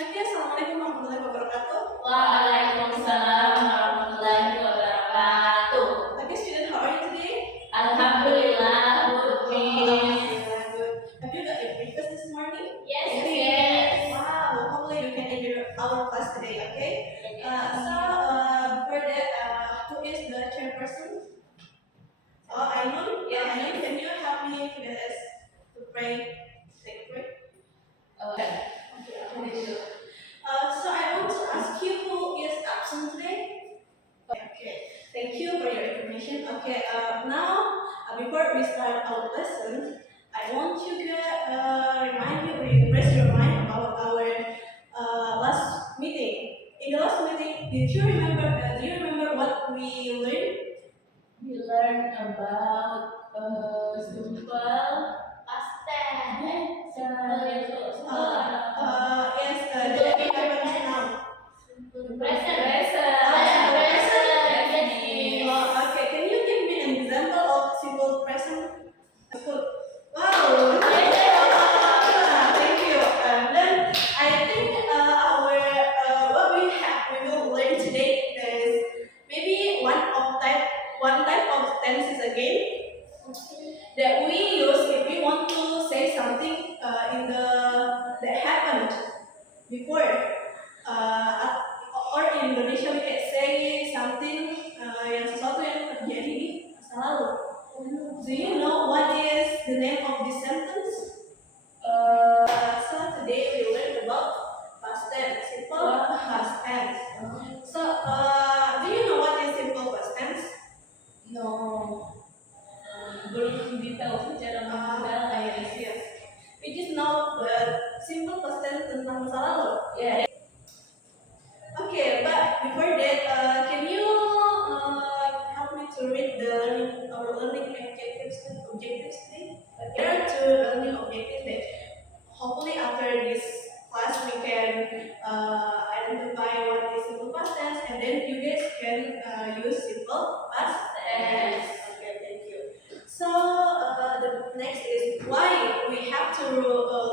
Oke, assalamualaikum warahmatullahi wabarakatuh. Waalaikumsalam warahmatullahi wabarakatuh. Okay, student, how are you today? Alhamdulillah, good miss. Alhamdulillah, good. Have you got your breakfast this morning? Yes. Wow, hopefully you can enjoy our class today, okay? For that, who is the chairperson? Oh, Ainun? Yes. Ainun, can you help me to pray? Take a break. Okay. So I want to ask you who is absent today? Okay, thank you for your information. Okay, now before we start our lesson, I want you to remind you, refresh your mind about our last meeting. In the last meeting, did you remember? Do you remember what we learned? We learned about simple past tense. Yes, the happens now. Present. Okay, can you give me an example of simple present? Wow, thank you. Then I think what we will learn today is maybe one type of tenses again that we use if we want to say something that happened before. Or in Indonesia we can say something sesuatu yang terjadi di masa lalu. Do you know what is the name of this sentence? So today we learned about past tense, simple past tense. So do you know what is simple past tense? No. Belum detail secara mendalam. Yes. We just know the simple past tense tentang masa lalu. Yeah. Okay, but before that, can you help me to read our learning objectives today? There are two learning objectives that hopefully after this class we can identify what is simple past tense, and then you guys can use simple past tense. Okay, thank you. So the next is why we have to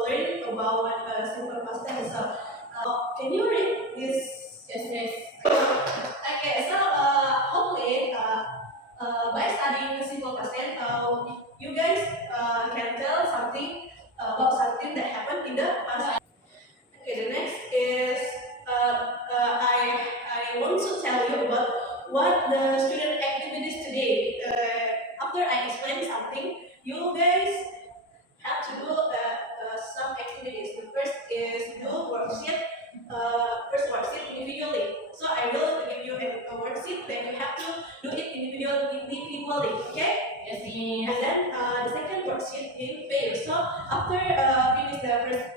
learn about simple past tense. So can you read this? Yes. Okay, so hopefully by studying simple past tense, you guys can tell something about something that happened in the past. Okay, the next is I want to tell you about what the student activities today. After I explain something, you guys have to do some activities. The first is do worksheet. First worksheet individually. So I will give you a worksheet, then you have to do it individually. Okay? Yes. And then the second worksheet in pairs. So after finish the first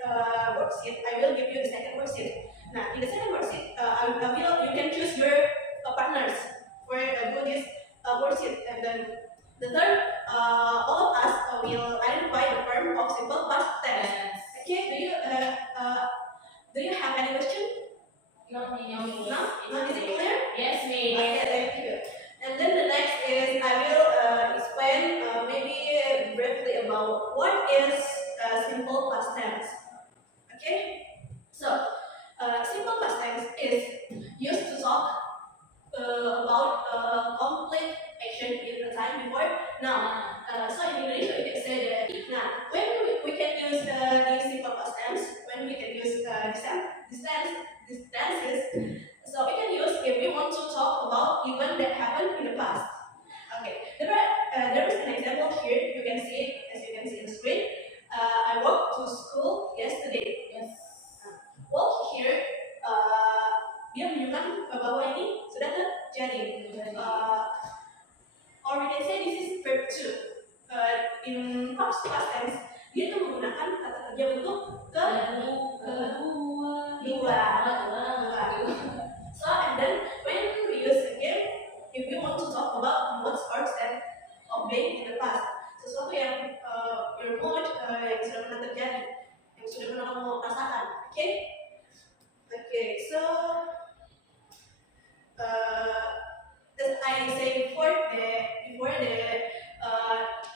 worksheet, I will give you the second worksheet. Now in the second worksheet, you can choose your partners for do this worksheet. And then the third, all of us will identify the form of simple past tense. Okay? Do you have any question? No. Is it clear? Yes, Okay, miss. thank you. And then the next is I will explain maybe briefly about what is simple past tense. Okay? So, simple past tense is used to talk about complete action in the time before. Now, so in English we can say that. Now, when we can use these simple past tense, when we can use these tenses, so we can use if we want to talk about event that happened in the past. Okay, there is an example here. You can see it, as you can see on the screen. I walked to school yesterday. Yes. Walk here, dia menunjukkan bahwa ini sudah terjadi. Or we can say this is verb 2. In past tense, dia itu menggunakan kata kerja bentuk kedua. So and then when we use again, if we want to talk about mood or state of being in the past, sesuatu yang your mood yang sudah pernah terjadi, yang sudah pernah kamu rasakan. Okay, so as I say before the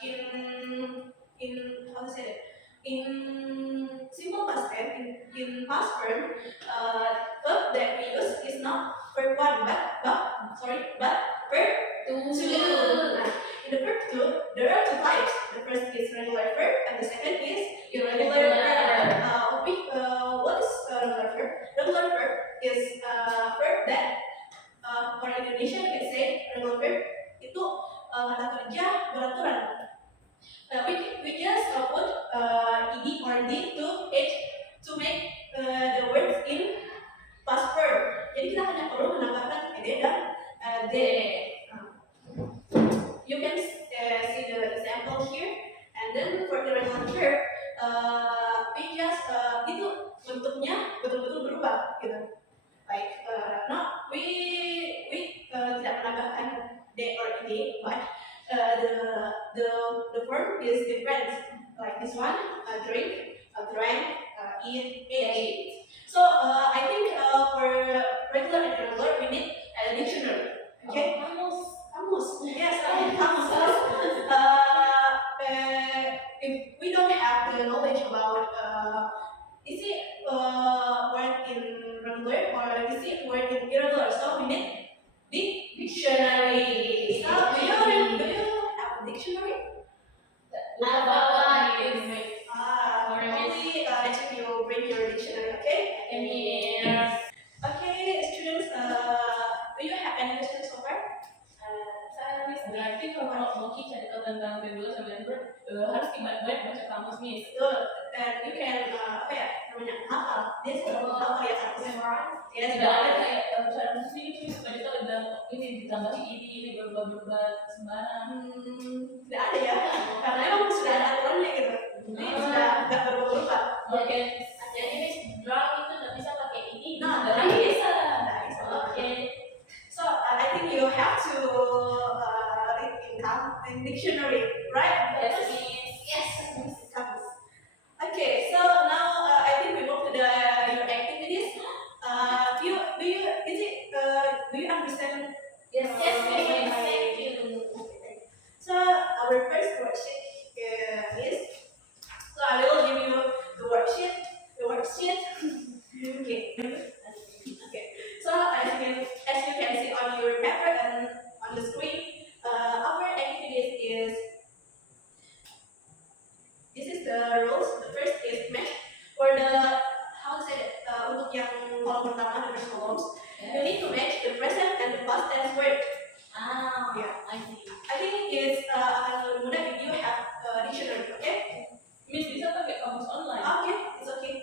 in how to say that, in simple past tense in in past form, verb that we use is not verb one, but verb two. Nah, in the verb two, there are two types. The first is regular verb, and the second is irregular verb. What is regular verb? Regular verb is verb that for Indonesia we can say regular verb itu kata kerja beraturan. We just put ed or did to h to make the words in past verb. Jadi kita hanya perlu menambahkan ed dan d. You can see the example here, and then for the regular verb, we just itu bentuknya betul-betul berubah gitu. Like we tidak menambahkan d or ed, but the form is different. Like this one, drink, drank, eat, ate. So I think for regular and irregular we need a dictionary. Okay. Kamus. Yes, I need kamus. If we don't have the knowledge about is it word in regular or is it word in irregular, so we need the dictionary. So do you have a dictionary? Only actually you bring your dictionary, okay? Okay, students, do you have any questions so far? Berarti kalau mau cari tahu tentang kedua sama verb harus banyak baca kamus nih. Good. And you can apa ya namanya hafal. Dia sudah hafal ya kamus. Ya Tidak ada kayak cara khusus ini supaya kita udah ini ditambahi ini berubah sembarang. Tidak ada ya, karena emang sudah ada aturannya gitu. Jadi sudah nggak berubah. Oke. Jadi drunk itu nggak bisa pakai ini. Nah, nggak bisa. Oke. So I think you have to read in dictionary, right? Yes. Okay, so now I think we move to the your activities. Do you understand? Yes. Thank you. So our first worksheet is. So I will give you the worksheet. Okay. So as you can see on your paper and on the screen, our activities is. This is the rules. The first is match for the how to say it untuk yang kolom pertama the first columns. You need to match the present and the past tense word. Yeah. I see. I think it's akan lebih mudah if you have a dictionary. Okay? Miss bisa pakai kamus online. Okay, it's okay.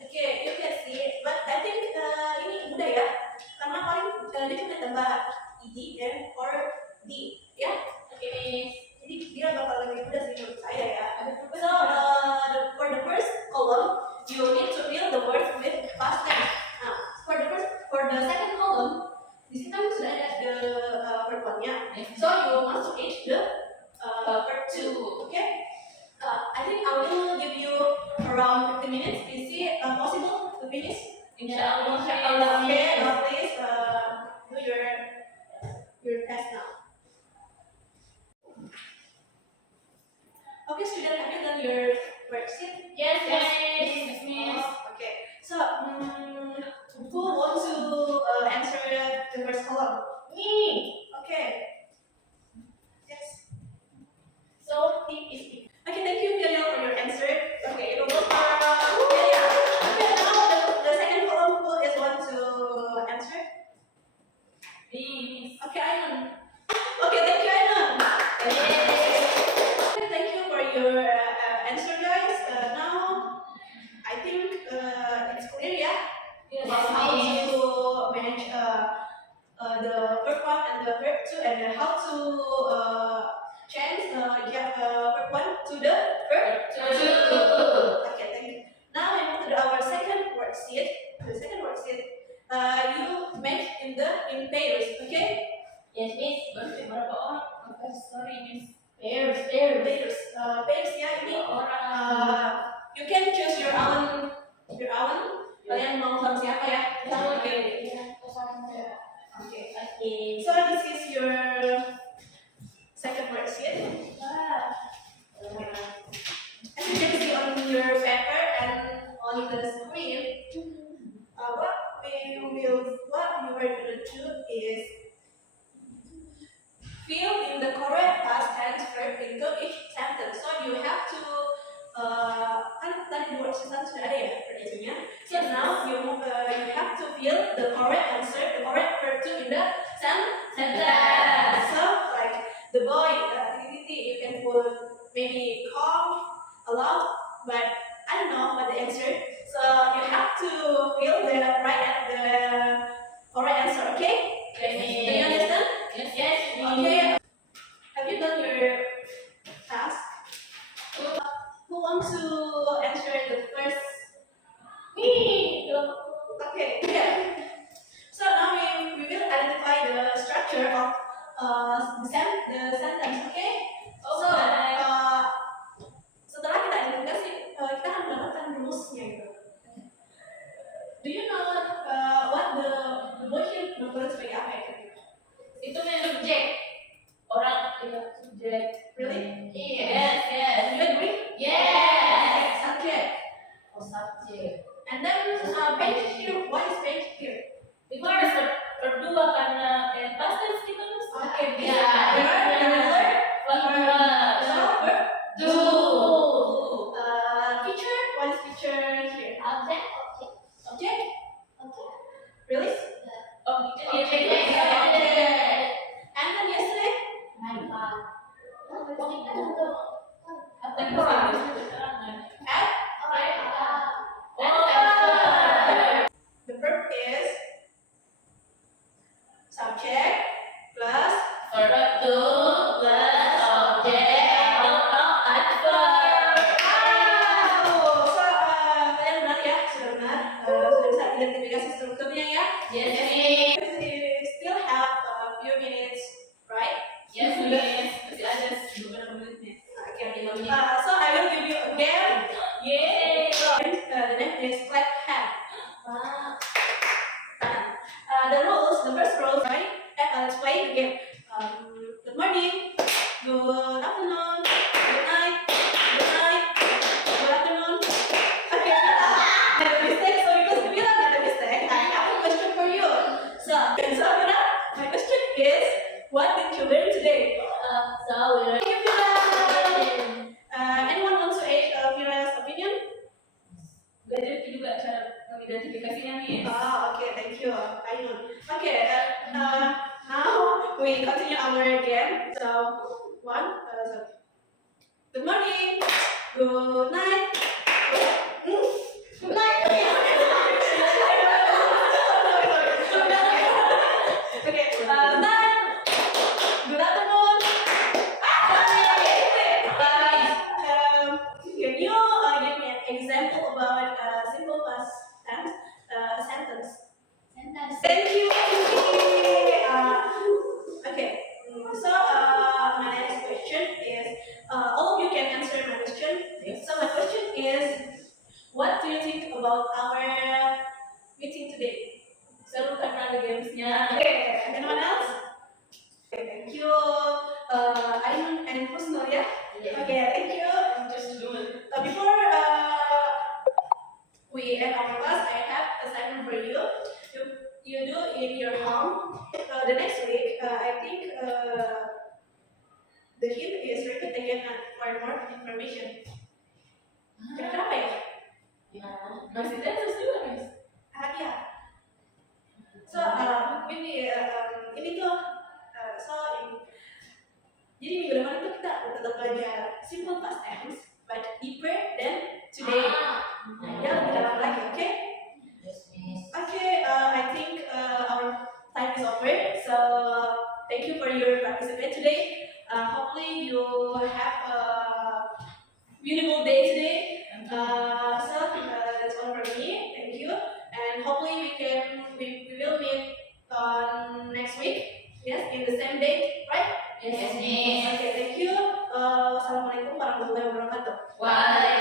Okay, you can see it. But I think ini mudah ya, karena paling dia cuma tambah ed and or d, ya. Jadi dia bakal lebih mudah sih menurut saya ya. So for the first column, you need to fill the words with past tense. Nah, for the second column, di sini kan sudah ada the verb one-nya. So you must change the verb two. Okay? I think I will give you around 50 minutes. Is it possible to finish? Insyaallah. Okay, please do your test now. Okay, student, have you done your worksheet? Yes. Okay. So, who wants to answer the first column? Me. Okay. Yes. So it is. Okay, thank you, Daniel, for your answer. Okay, it will go for yeah. Okay, now the second column, who is want to answer? Me. Okay, Ainon. Okay, thank you, Ainon. Okay, thank you for your answer, guys. Now, I think it's clear, yeah? Yes. About how to manage the verb one and the verb two, and how to change verb one to the verb two. Okay, thank you. Now we move to our second worksheet. The second worksheet, you match in pairs, okay? Yes, Miss. Berapa orang? Sorry, Miss. Pairs, ya ini. Orang. You can choose your own. Kalian mau sama siapa ya? Okay. So this is your second worksheet. As you can see on your paper and on sudah ada ya perhitungannya. So now you have to fill the correct answer, the correct verb to in the sentence. So like the boy, you can put maybe calm, alone, but I don't know what the answer. So you have to fill the correct answer. Okay? Yes. Do you understand? Yes. Okay. Have you done your task? Who wants to answer the first? Me. Okay. Yeah. So now we will identify the structure of the sentence. Okay. So setelah kita identifikasi, kita akan mendapatkan rumusnya gitu. Do you know what the boy here berperan sebagai apa ya? Itu subjek. Orang subjek. Really? Yes. Do you agree? Yes. Subject. Oh, subjek. And then bench here. What is bench here? Itu harus berdua karena past tense kita harus. Okay. Ya. Do. Teacher. What is teacher here? Object. Object. Really? Oh, itu Okay. dia. And then yesterday. Apa yang bisa keterangan? At. Oh. The verb is subject plus Verb to plus object atau adverb. wow. So kalian benar ya, sudah benar, sudah bisa identifikasi strukturnya ya. Yes, miss. We still have a few minutes, right? Yes, miss. Masih ada beberapa menit nih. Okay. So I will give you again. Yay. The name is clap hand. Wow. The rules, the first rule, right? Let's play the game. Good morning, good afternoon, good night, good afternoon. Okay, had a mistake. So because we don't had a mistake, I have a question for you. So my question is, what did you learn today? So Thank you, Vira. Anyone wants to add Vira's opinion? belajar juga cara mengidentifikasinya, miss. Okay, thank you. I know. Okay, now we continue our game. So, good morning, good night, good night. Okay, night, good afternoon. Can you give me an example about simple past tense sentence? Thank you. Okay. So my next question is, all of you can answer my question. So my question is, what do you think about our meeting today? Seru kan ada gamesnya. Okay. Anyone else? Okay, thank you. Aiman and Husnul, yeah. Okay, thank you. Just do it. Before we end our class, I have assignment for you. You do in your home. The next week, I think the hint is repeat again for more information. Kenapa ya? Ya, masih tenses juga, miss. Ya. So ini tuh jadi minggu depan itu kita tetap belajar simple past tense, but deeper than today. Ya lebih dalam lagi, okay? Yes, miss. Okay, I think our time is over. So thank you for your participation today. Hopefully you have a beautiful day today. So that's all from me. Thank you, and hopefully we will meet on next week. Yes, in the same day, right? Yes, miss. Okay, thank you. Wassalamualaikum warahmatullahi wabarakatuh. Waalaikumsalam.